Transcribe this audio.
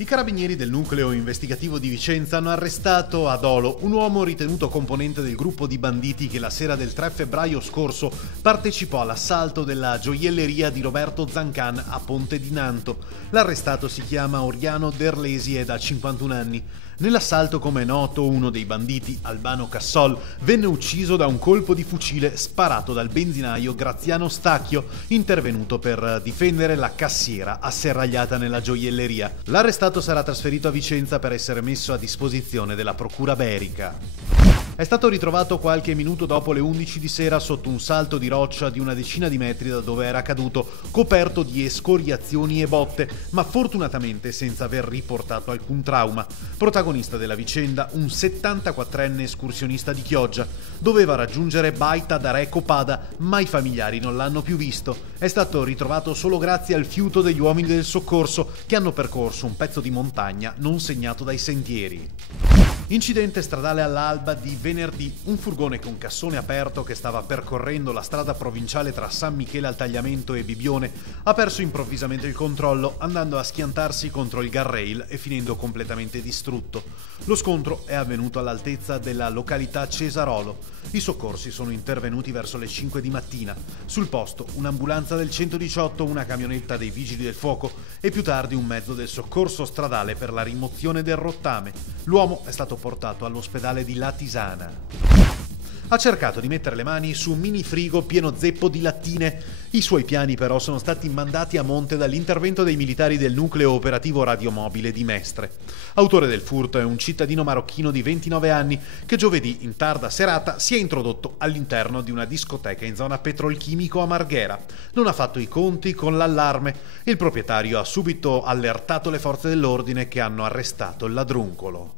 I carabinieri del nucleo investigativo di Vicenza hanno arrestato a Dolo un uomo ritenuto componente del gruppo di banditi che la sera del 3 febbraio scorso partecipò all'assalto della gioielleria di Roberto Zancan a Ponte di Nanto. L'arrestato si chiama Oriano Derlesi ed ha 51 anni. Nell'assalto, come è noto, uno dei banditi, Albano Cassol, venne ucciso da un colpo di fucile sparato dal benzinaio Graziano Stacchio, intervenuto per difendere la cassiera asserragliata nella gioielleria. L'arrestato sarà trasferito a Vicenza per essere messo a disposizione della Procura Berica. È stato ritrovato qualche minuto dopo le 11 di sera sotto un salto di roccia di una decina di metri da dove era caduto, coperto di escoriazioni e botte, ma fortunatamente senza aver riportato alcun trauma. Protagonista della vicenda, un 74enne escursionista di Chioggia. Doveva raggiungere Baita da Re Copada, ma i familiari non l'hanno più visto. È stato ritrovato solo grazie al fiuto degli uomini del soccorso che hanno percorso un pezzo di montagna non segnato dai sentieri. Incidente stradale all'alba di venerdì. Un furgone con cassone aperto che stava percorrendo la strada provinciale tra San Michele al Tagliamento e Bibione ha perso improvvisamente il controllo, andando a schiantarsi contro il guardrail e finendo completamente distrutto. Lo scontro è avvenuto all'altezza della località Cesarolo. I soccorsi sono intervenuti verso le 5 di mattina. Sul posto un'ambulanza del 118, una camionetta dei vigili del fuoco e più tardi un mezzo del soccorso stradale per la rimozione del rottame. L'uomo è stato portato all'ospedale di Latisana. Ha cercato di mettere le mani su un mini frigo pieno zeppo di lattine. I suoi piani però sono stati mandati a monte dall'intervento dei militari del nucleo operativo radiomobile di Mestre. Autore del furto è un cittadino marocchino di 29 anni che giovedì in tarda serata si è introdotto all'interno di una discoteca in zona Petrolchimico a Marghera. Non ha fatto i conti con l'allarme. Il proprietario ha subito allertato le forze dell'ordine che hanno arrestato il ladruncolo.